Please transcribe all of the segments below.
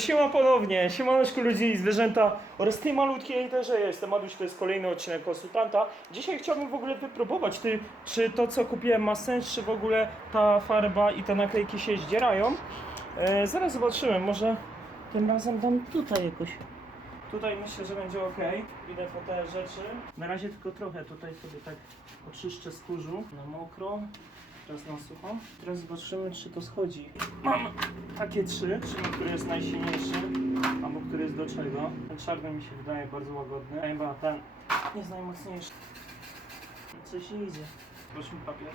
Siema ponownie, siemaneczku ludzi i zwierzęta oraz tej malutkiej też ja jestem Aduś, to jest kolejny odcinek konsultanta. Dzisiaj chciałbym w ogóle wypróbować, ty, czy to co kupiłem ma sens, czy w ogóle ta farba i te naklejki się zdzierają. E, zaraz zobaczymy, może tym razem dam tutaj jakoś. Tutaj myślę, że będzie ok. Idę po te rzeczy. Na razie tylko trochę tutaj sobie tak oczyszczę z kurzu na mokro. Teraz na sucho. Teraz zobaczymy, czy to schodzi. Mam takie trzy, czyli który jest najsilniejszy, albo który jest do czego. Ten czarny mi się wydaje bardzo łagodny, a chyba ten jest najmocniejszy. Coś nie idzie. Proszę papier.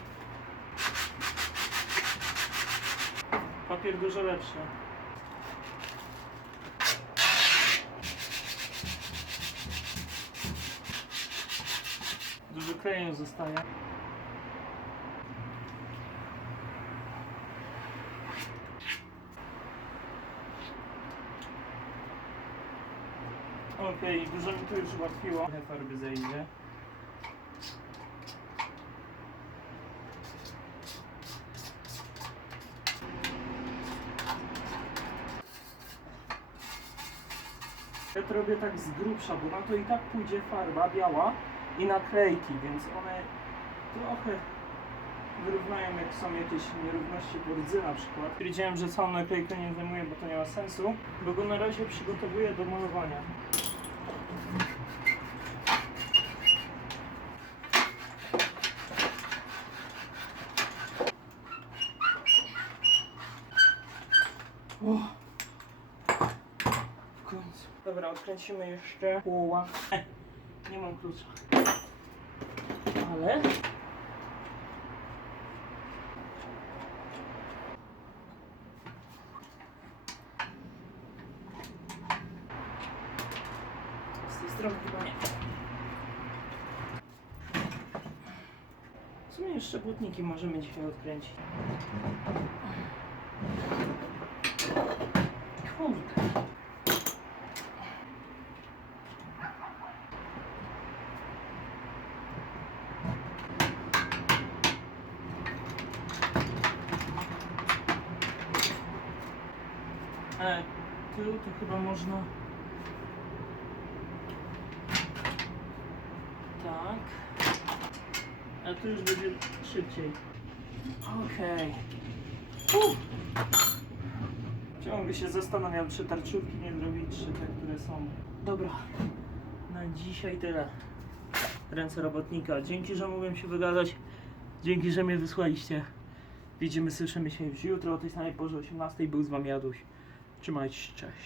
Papier dużo lepszy. Dużo kleju zostaje. Okej, dużo mi to już ułatwiło. Trochę farby zejdzie. Ja to robię tak z grubsza, bo na to i tak pójdzie farba biała i naklejki, więc one trochę wyrównają jak są jakieś nierówności po rdzy na przykład. Wiedziałem, że całą naklejkę nie zajmuję, bo to nie ma sensu, bo go na razie przygotowuję do malowania. W końcu. Dobra, odkręcimy jeszcze poła. E, nie mam klucza. Ale... Chyba nie. W sumie jeszcze błotniki możemy dzisiaj odkręcić. Kurde. E, to chyba można. Tak. A tu już będzie szybciej. Okej. Okay. Ciągle się zastanawiam, czy tarczówki nie zrobić, czy te, które są. Dobra. Na dzisiaj tyle. Ręce robotnika. Dzięki, że mogłem się wygadać. Dzięki, że mnie wysłaliście. Widzimy, słyszymy się już jutro o tej samej porze 18. Był z wami Jaduś. Trzymajcie się, cześć.